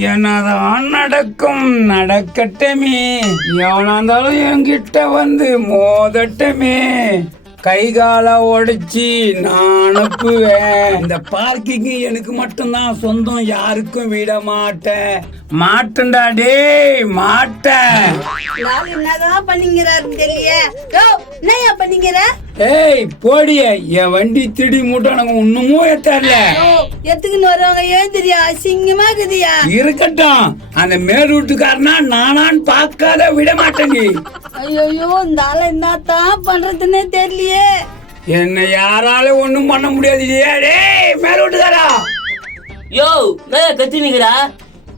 என்னதான் நடக்கும் நடக்கட்டமே, எவனா இருந்தாலும் என்கிட்ட வந்து மோதட்டமே, கை கால உடைச்சி நான் அனுப்புவேன். இந்த பார்க்கிங் எனக்கு மட்டும்தான் சொந்தம், யாருக்கும் விட மாட்டேன். மாட்டேன்டா டேய் மாட்டேன். என்னதான் பண்ணிக்கிறாருன்னு தெரியல. என்னையா பண்ணிக்கிற? ஏய் போடிய, என் வண்டி திடி மூட்டை எனக்கு இன்னமும் எத்தரல. எத்துக்குன்னு வருவாங்க ஏன் தெரியா? அசிங்கமா இருக்குதியா? இருக்கட்டும், அந்த மேல் வீட்டுக்காரனா நானான்னு பார்க்காத விட மாட்டேன். ஐயோ இந்த ஆளை என்னத்தான் பண்றதுன்னே தெரியலையே. என்ன யாரால ஒண்ணும் பண்ண முடியாது. டேய் மேல் வீட்டுக்காரா, யோ நான் கத்தி நிக்கிறா.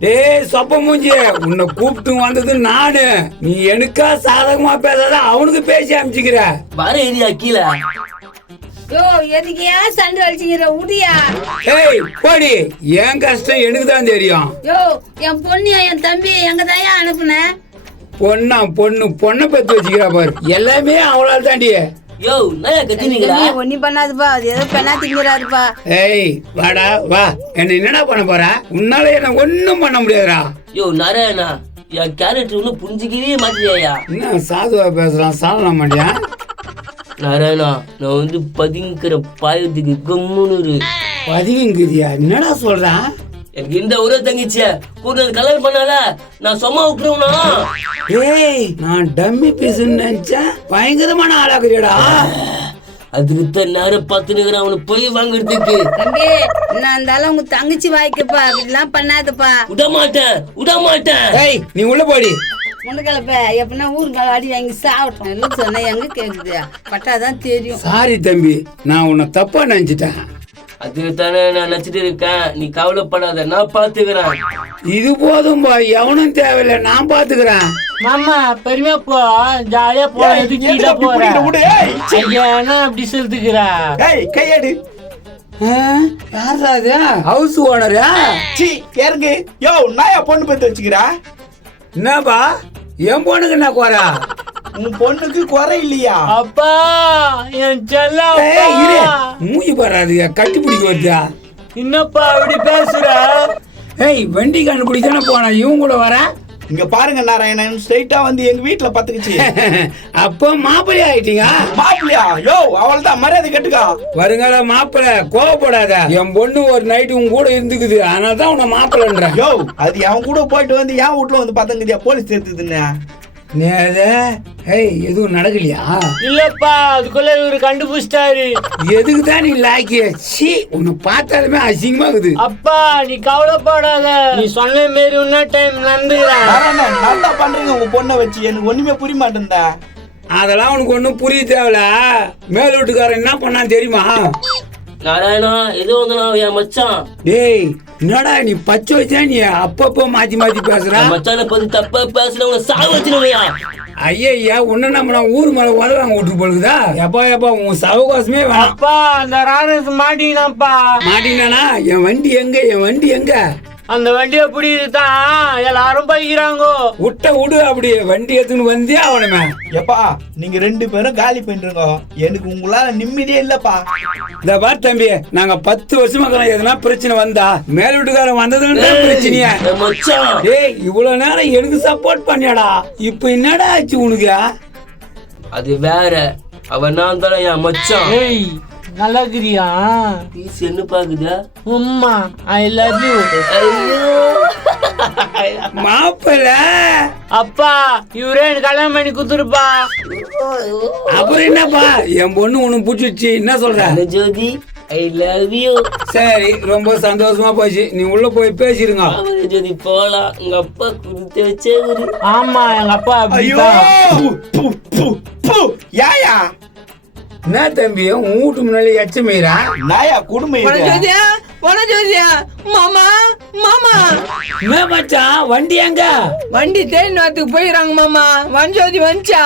டேய் சொப்ப மூஞ்சி, உன்னை கூப்பிட்டு வந்தது நானு. நீ எனக்கா சாதகமா பேசாத, அவனுக்கு பேசி அமிச்சுக்கிற. வர ஏரியா கீழே. யோ எதுக்கு ஏன் சண்டை அடிச்சுக்கிற? உடியா. ஏய் போடி, என் கஷ்டம் எனக்கு தான் தெரியும். யோ என் பொண்ணியா என் தம்பி எங்க தாயா அனுப்புன? பொண்ணை பெத்து வச்சுக்கிறா பாரு. எல்லாமே அவளால தாண்டி. யோ நான் கத்தி நிக்கிறா. ஒண்ணி பண்ணாதுப்பா, அது ஏதோ பெண்ணா திங்கிறாருப்பா. ஏய் வாடா வா, என்ன என்னடா பண்ண போற? உன்னால என்ன ஒண்ணும் பண்ண முடியாதுடா. யோ நாராயணா, என் கேரக்டர் ஒன்னும் புரிஞ்சுக்கவே மாட்டியா? என்ன சாதுவா பேசுறான், சாதன மாட்டியா? நாராயணா, நான் வந்து பதிங்கிற பாயத்துக்கு கம்முன்னு பதிவுங்குதியா? என்னடா சொல்றான்? எனக்கு இந்த ஒரு தங்கச்சிய கூட கல்யாணம் பண்ணால நான் சும்மா விட்டுருவா. ஏய் நான் டம்மி பீஸ்ன்னு நினைச்சேன், பயங்கரமான ஆளாக்குறியடா. அதுக்கு தான் நேரம் பார்த்து நிக்கிறேன் அவனுக்கு போய் வாங்குறதுக்கு. தம்பி நான் இருந்தாலும் உங்க தங்கச்சி வாய்க்கப்பா, அப்படிலாம் பண்ணாதப்பா. விட மாட்டேன். ஏய் நீ உள்ள போடி. முன்னக்கிழப்ப எப்படின்னா ஊருக்கு அடி வாங்கி சாப்பிட்டோம். இல்லை சொன்ன எங்க கேக்குது, பட்டாதான் தெரியும். சாரி தம்பி, நான் உன்னை தப்பா நினைச்சிட்டேன். அதுக்கு தானே நான் நினைச்சிட்டு இருக்கேன். நீ கவலைப்படாத, நான் பாத்துக்கிறேன். இது போதும்பா, எவனும் தேவையில்லை, நான் பாத்துக்கிறேன். மாமா பெருமையா போ, ஜாலியா போ. எதுக்கு போறேன் அப்படி சொல்லிட்டுக்கிறா? கையெடு. யாரா அது? ஹவுஸ் ஓனரா? சி யாருங்க? யோ நாயா பொண்ணு பத்தி வச்சுக்கிறா? என்னப்பா என் பொண்ணுக்கு என்ன குறை? உன் பொண்ணுக்கு குறை இல்லையா? அப்பா என் செல்ல மூஞ்சி பாராது, கட்டி பிடிக்க வருதா? என்னப்பா இப்படி பேசுற? ஏய் வண்டி கண்டுபிடிச்சானே போனா, இவன் கூட வர. இங்க பாருங்க நாராயணன், ஸ்ட்ரைட்டா வந்து எங்க வீட்டுல பத்துக்குச்சு. அப்போ மாப்பிள்ளை ஆயிட்டீங்க? மாப்பிள்ளையா? யோ அவள் தான் மரியாதை கேட்டுக்கா. வருங்கால மாப்பிள்ளை, கோவப்படாத. என் பொண்ணு ஒரு நைட்டு உன் கூட இருந்துக்குது, அதனால தான் உன்னை மாப்பிள்ளைன்ற. யோ அது அவன் கூட போயிட்டு வந்து என் வீட்டுல வந்து பத்தங்குதியா போலீஸ் சேர்த்துதுன்னு. எதுவும் நடக்கலையா? இல்லப்பா, அதுக்குள்ள இவரு கண்டுபிடிச்சிட்டாரு. எதுக்கு தான் நீ லாக்கிய? சி உன்னை பார்த்தாலுமே அசிங்கமா இருக்குது. அப்பா நீ கவலைப்படாத, நீ சொன்ன மாரி இன்னும் டைம் நடந்துக்கிறான். நல்லா பண்றீங்க உங்க பொண்ணை வச்சு, எனக்கு ஒண்ணுமே புரிய மாட்டேன்டா. அதெல்லாம் உனக்கு ஒன்றும் புரிய தேவையில்ல. மேல் வீட்டுக்காரன் என்ன பண்ணான்னு தெரியுமா? நாராயணா, எது வந்து என் மச்சான். டேய் என்னடா நீ பச்சை வச்சா, நீ அப்பப்போ மாத்தி மாத்தி பேசுற. மச்சான பத்தி தப்பா பேசுன உன சாவ வச்சிருவையா? ஐயா உன்ன நம்ம ஊர் மேல உதவாங்க விட்டு போடுதா? எப்பா உன் சவகாசமே வேணாம். அப்பா அந்த ராணஸ் மாட்டினாப்பா. மாட்டினானா? என் வண்டி எங்க? அந்த வண்டியை பிடிதான் எல்லாரும் போய்க்கிறாங்க. விடு, அப்படி வண்டி எடுத்துன்னு வந்தே அவனுமே. எப்பா நீங்க 2 பேரும் காலி பண்ணிருங்க, எனக்கு உங்களால நிம்மதியே இல்லப்பா. இந்த பார் தம்பி, நாங்க 10 வருஷமா எதனா பிரச்சனை வந்தா மேல் வீட்டுக்காரன் வந்ததுன்னு பிரச்சனையா? ஏய் இவ்வளவு நேரம் எனக்கு சப்போர்ட் பண்ணியாடா, இப்ப என்னடா ஆச்சு உனக்கு? அது வேற, அவன் நான் தானே என் மச்சான். ஏய் நல்லா இருக்கிறியா? பீஸ் என்ன பாக்குதா? உம்மா ஐ லவ் யூ. மாப்பிள்ள அப்பா இவரே கல்யாணம் பண்ணி குத்துருப்பா. அப்புறம் என்னப்பா, என் பொண்ணு உனக்கு பிடிச்சிருச்சு, என்ன சொல்ற? ஜோதி ஐ லவ் யூ. சரி ரொம்ப சந்தோஷமா போச்சு, நீ உள்ள போய் பேசிருங்க. ஜோதி போலாம், உங்க அப்பா குடுத்து வச்சே. ஆமா எங்க அப்பா. ஐயோ யாயா என்ன தம்பி உன் வீட்டு முன்னாடி எச்சமீரா? நாயா குடும்பம் என்ன மச்சான் வண்டி எங்க? வண்டி தேன் வாத்துக்கு போயிடறாங்க மாமா. வனஜோதி வந்துச்சா?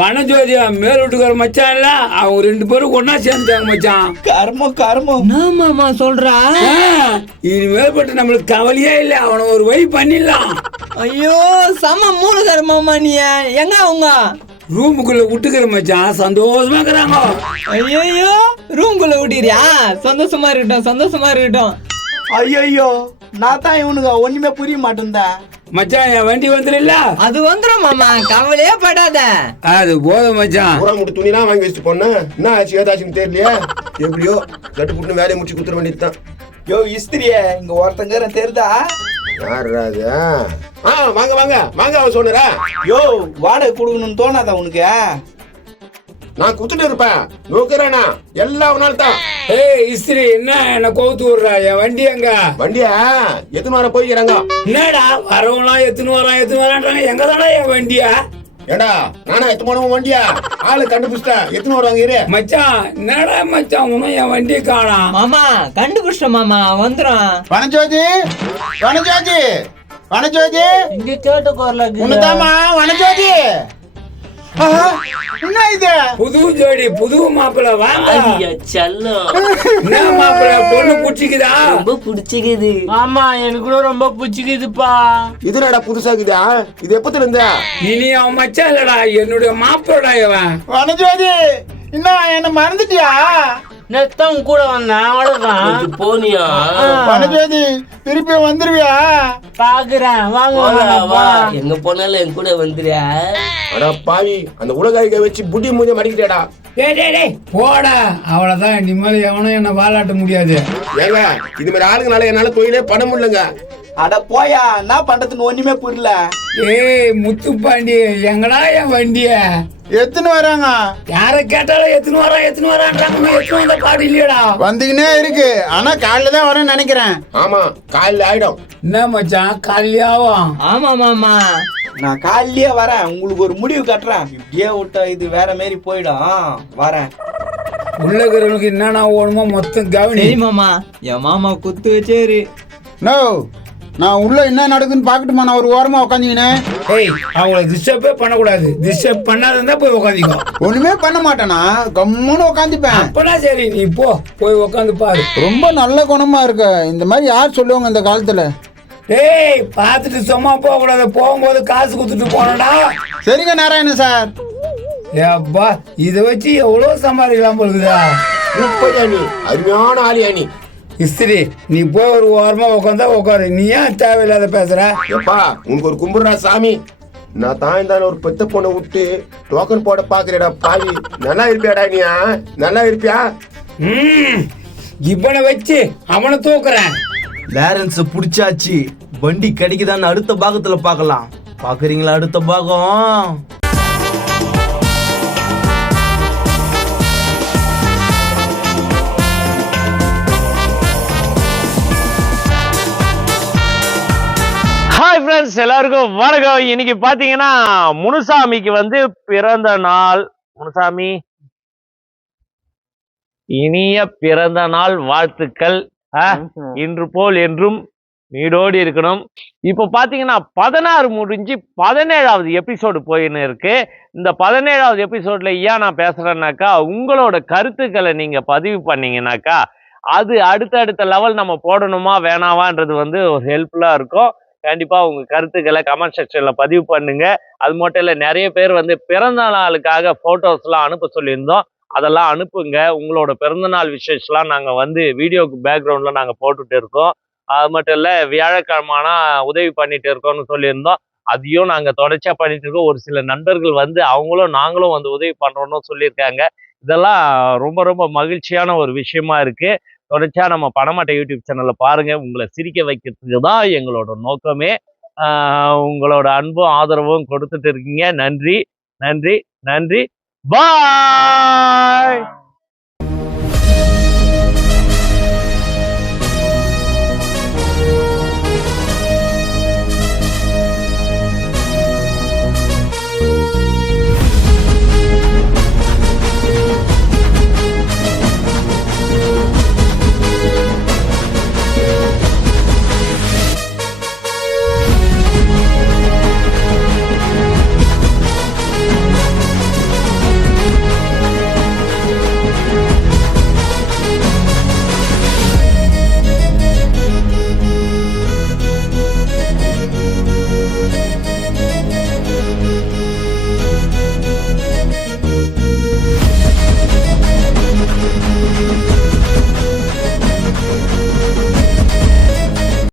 வனஜோதியா மேல் வீட்டுக்கார மச்சான் இல்ல, அவங்க 2 பேரும் ஒன்னா சேர்ந்துட்டாங்க மச்சான். கர்மம் என்ன மாமா சொல்றா? இனிமேல் பட்டு நம்மளுக்கு கவலையே இல்ல, அவனை ஒரு வழி பண்ணிடலாம். ஐயோ சம மூலதர மாமா, நீ எங்க அவங்க ரூமுக்குள்ள விட்டுக்கிற மச்சான், சந்தோஷமா இருக்கிறாங்க. ஐயோ ரூம்குள்ள விட்டுறியா? சந்தோஷமா இருக்கட்டும். ஐயோ நான் தான் இவனுங்க ஒண்ணுமே புரிய மாட்டேன்டா. மச்சான் என் வண்டி வந்துடல. அது வந்துடும் மாமா, கவலையே படாத. அது போதும் மச்சான். பூரா மூட்டை துணிலாம் வாங்கி வச்சுட்டு போனேன். என்ன ஆச்சு ஏதாச்சுன்னு தெரியலையா? எப்படியோ கட்டு புட்டு வேலையை முடிச்சு கொடுத்துட வேண்டியதுதான். யோ இஸ்திரிய இங்க ஒருத்தங்க தெரியுதா? யாரா அது? வாங்க வாங்க வாங்க அவன் சொன்னரா. யோ வாடகை கொடுக்கணும்னு தோணாதா உனக்கு? நான் குத்துட்டு இருப்பேன் நோக்குறேனா எல்லா நாள் தான். ஏய் இஸ்திரி என்ன கோத்து விடுறா? என் வண்டி எங்க? வண்டியா எத்தனை வாரம் போய்க்கிறாங்க? என்னடா வரவங்களாம் எத்தனை வரான்றாங்க. எங்க தானே என் வண்டியா? ஏடா நானா எத்தனை போனவன் வண்டியா? ஆளு கண்டுபிடிச்சிட்டேன். எத்தனை வருவாங்க இரு மச்சான். என்னடா மச்சான் உன்னும் என் வண்டியை காணோம். மாமா கண்டுபிடிச்சிட்டோம் மாமா, வந்துடும். வனஜோதி வனஜோதி வனஜோதி இங்க கேட்ட குரல உன்னதாமா வனஜோதி. என்ன இது? புது ஜோடி புது மாப்பிள்ள வாங்க. ஐயா செல்லம், என்ன மாப்பிள்ள பொண்ணு பிடிச்சிக்குதா? ரொம்ப பிடிச்சிக்குது. ஆமா எனக்கு கூட ரொம்ப பிடிச்சிக்குதுப்பா. இதுலடா புதுசாக்குதா? இது எப்பத்துல இருந்த? இனி அவன் மச்சான் இல்லடா, என்னுடைய மாப்பிள்ளடா இவன். வனஜோதி என்ன என்ன மறந்துட்டியா? நெத்தம் கூட வந்தேன், அவ்வளவுதான். இது போனியா? வனஜோதி திருப்பி வந்துருவியா? பாக்குறேன், வாங்க போடா, வா. வா. எங்க போனாலும் என் கூட வந்துரு. அடா பாவி அந்த உலகாய்க்க வச்சு புட்டி மூஞ்ச மடிக்கிட்டேடா. டேய் போடா. அவ்வளவுதான், இனிமேல் எவனும் என்ன வாலாட்ட முடியாது. ஏங்க இது மாதிரி ஆளுங்கனால என்னால தொழிலே பண்ண முடியலங்க. அட போயா, என்ன பண்றதுன்னு ஒண்ணுமே புரியல. ஏய் முத்துப்பாண்டி, எங்கடா என் வண்டிய? எத்தனை வராங்க? யார கேட்டாலும் எத்தனை வரான்றாங்க. எத்தனை வந்த பாடு இல்லையடா. வந்துக்கினே இருக்கு, ஆனா காலைல தான் வரேன்னு நினைக்கிறேன். ஆமா காலையில ஆயிடும். என்ன மச்சான் காலையாவும்? ஆமா மாமா, நான் காலையிலேயே வரேன், உங்களுக்கு ஒரு முடிவு கட்டுறேன். இப்படியே விட்டா இது வேற மாதிரி போயிடும். வரேன். உள்ள இருக்கிறவனுக்கு என்னன்னா ஓடுமோ மொத்தம் கவனி. சரி மாமா. என் மாமா குத்து வச்சேரு. நோ நான் உள்ள என்ன நடக்குதுன்னு பாக்கட்டுமா? நான் ஒரு ஓரமா உட்காந்துக்கினேன். ஏய் அவங்கள டிஸ்டர்பே பண்ணக்கூடாது. டிஸ்டர்ப் பண்ணாதான் போய் உட்காந்துக்கோ. ஒண்ணுமே பண்ண மாட்டேனா, கம்முன்னு உட்காந்துப்பேன். அப்பனா சரி, நீ போய் உட்காந்து பாரு. ரொம்ப நல்ல குணமா இருக்க. இந்த மாதிரி யார் சொல்லுவாங்க இந்த காலத்துல? டேய் பார்த்துட்டு சும்மா போக கூடாது. போகும்போது காசு கொடுத்துட்டு போனடா. சரிங்க நாராயணன் சார். ஏப்பா இதை வச்சு எவ்வளவு சம்பாதிக்கலாம் போகுதா? சூப்பர் நீ, அருமையான ஆளியா நீ. இஸ்திரி நீ போய் ஒரு ஓரமா உட்காரு. நீ ஏன் தேவையில்லாத பேசுற? எப்பா உனக்கு ஒரு கும்பிடுறா சாமி. நான் தான் இருந்தாலும் ஒரு பெத்த பொண்ணை விட்டு டோக்கன் போட பாக்குறேடா பாவி. நல்லா இருப்பியாடா நீ? நல்லா இருப்பியா? இவனை வச்சு அவனை தூக்குறேன். லாரன்ஸ் புடிச்சாச்சு. வண்டி கிடைக்குதான்னு அடுத்த பாகத்துல பார்க்கலாம். பாக்குறீங்களா அடுத்த பாகம்? ஹாய் ஃப்ரெண்ட்ஸ், எல்லாருக்கும் வணக்கம். இன்னைக்கு பாத்தீங்கன்னா முனுசாமிக்கு வந்து பிறந்த நாள். முனுசாமி இனிய பிறந்த நாள் வாழ்த்துக்கள். இன்று போல் என்றும் நீடோடி இருக்கணும். இப்போ பாத்தீங்கன்னா 16 முடிஞ்சு 17வது எபிசோடு போயின்னு இருக்கு. இந்த 17வது எபிசோட்ல ஏன் நான் பேசுறேன்னாக்கா, உங்களோட கருத்துக்களை நீங்க பதிவு பண்ணீங்கன்னாக்கா அது அடுத்த லெவல் நம்ம போடணுமா வேணாவான்றது வந்து ஒரு ஹெல்ப்ஃபுல்லா இருக்கும். கண்டிப்பா உங்க கருத்துக்களை கமெண்ட் செக்ஷன்ல பதிவு பண்ணுங்க. அது மட்டும் இல்ல, நிறைய பேர் வந்து பிறந்த நாளுக்காக போட்டோஸ் எல்லாம் அனுப்ப சொல்லியிருந்தோம். அதெல்லாம் அனுப்புங்க. உங்களோட பிறந்தநாள் விசேஷம்லாம் நாங்க வந்து வீடியோக்கு பேக்ரவுண்ட்ல நாங்க போட்டுட்டு இருக்கோம். அது மட்டும் இல்ல, வியாழக்கிழமானா உதவி பண்ணிட்டு இருக்கோம்னு சொல்லியிருந்தோம். அதையும் நாங்க தொடர்ச்சியா பண்ணிட்டு இருக்கோம். ஒரு சில நண்பர்கள் வந்து அவங்களும் நாங்களும் வந்து உதவி பண்றோம்னு சொல்லியிருக்காங்க. இதெல்லாம் ரொம்ப ரொம்ப மகிழ்ச்சியான ஒரு விஷயமா இருக்கு. தொடர்ச்சியா நம்ம பணமாட்டை யூடியூப் சேனல்ல பாருங்க. உங்களை சிரிக்க வைக்கிறதுக்கு தான் எங்களோட நோக்கமே. உங்களோட அன்பும் ஆதரவும் கொடுத்துட்டு இருக்கீங்க. நன்றி நன்றி நன்றி. பாய்.